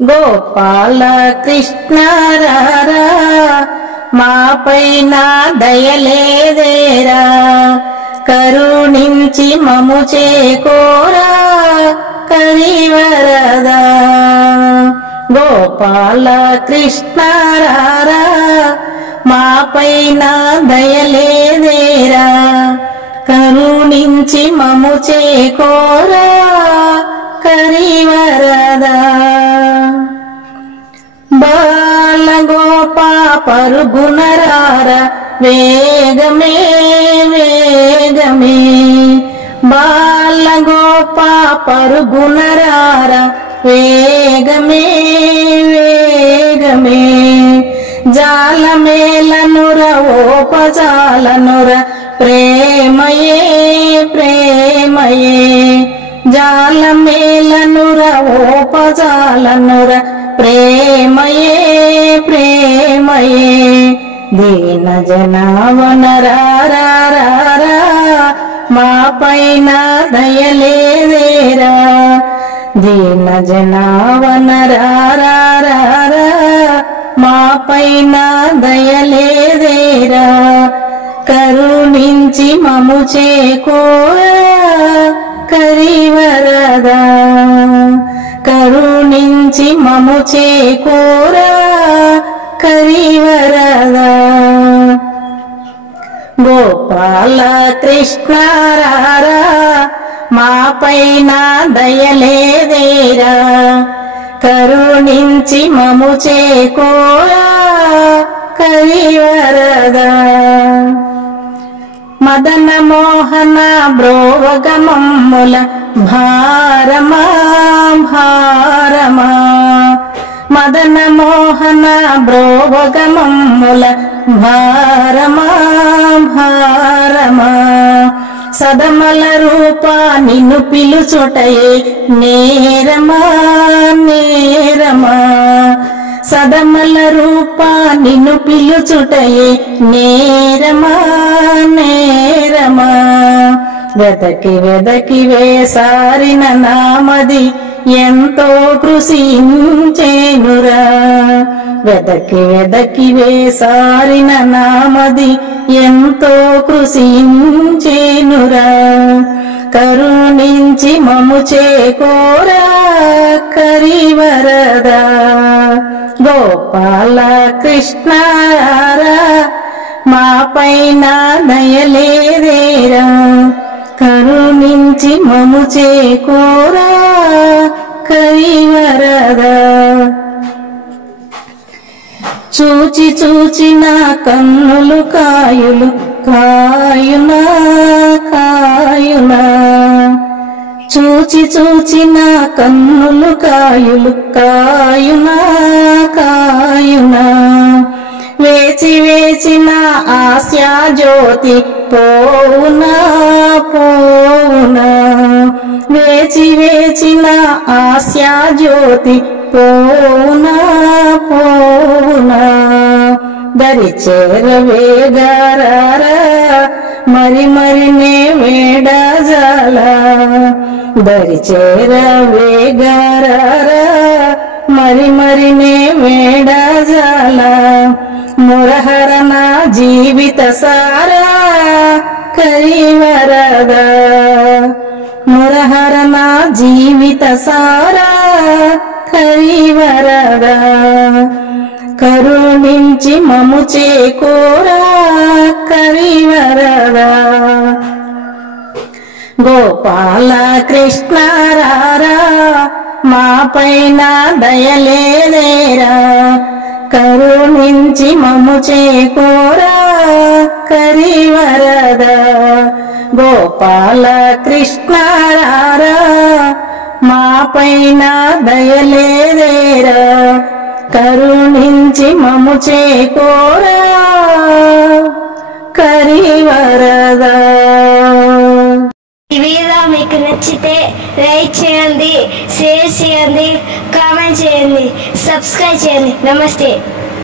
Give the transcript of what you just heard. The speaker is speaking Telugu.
గోపాల కృష్ణ రారా మాపైన దయలేదేరా, కరుణించి మము చేకోరా కరివరదా. గోపాల కృష్ణ రారా మాపైన దయలేదేరా, కరుణించి మము చేకోరా కరివరదా. బాలగోపా పరుగునరారా వేగమే వేగమే, బాలగోపా పరుగునరారా వేగమే వేగమే. జాలమేలనుర ఓపజాలనుర ప్రేమయే ప్రేమయే, జాలమేలనుర ఓపజాలనుర ప్రేమయే ప్రేమయే. దీన జనావనరారా మాపైన దయలేదేరా, దీన జనావనరారా మాపైన దయలేదేరా, కరుణించి మము చేకోరా కరివరదా. కరుణించి మము చేకోరా కరివరదా. గోపాల కృష్ణ రారా మాపైన దయలేదేరా, కరుణించి మము చేకోరా కరివరదా. మదన మోహన బ్రోవగమమ్ముల భారమా భారమా, మదన మోహన బ్రోవగమమ్ముల భారమా భారమా. సదమల రూపా నిన్ను పిలుచుటయే నేరమా నేరమా, సదమల రూపా నిన్ను పిలుచుటయే నేరమా నేరమా. వెదకి వెదకి వేసారిన నామది ఎంతో కృషించేనురా, వెదకి వెదకి వేసారిన నామది ఎంతో కృషించేనురా, కరుణించి మము చేకోరా కరివరదా. గోపాల కృష్ణ రారా మాపైన దయలేదేరా, కరుణించి మము చేకోరా కరివరదా. చూచి చూచి నా కన్నులు కాయులు కాయునా కాయునా, చూచి చూచి నా కన్నులు కాయులు కాయునా కాయునా. వేచి వేచిన ఆశా జ్యోతి పోవునా పోవునా, వేచి వేచిన ఆశా జ్యోతి పోవునా పోవునా. దరి చేరవేగారా మరి మరి నే వేడజాల, దరి చేరవేగారా మరి మరి నే వేడజాల. మురహర నా జీవిత సారా కరివరదా, మురహర నా జీవిత సారా కరివరదా. కరుణించి మము చేకోరా కరివరదా. గోపాల కృష్ణ రారా మాపైన దయలేదేరా, కరుణించి మము చేకోరా కరివరదా. గోపాల కృష్ణ రారా మాపైన దయలేదేరా, కరుణించి మము చేకోరా కరివరదా. ఈ వీడియో మీకు నచ్చితే లైక్ చేయండి, షేర్ చేయండి, కామెంట్ చేయండి, సబ్స్క్రైబ్ చేయండి. నమస్తే.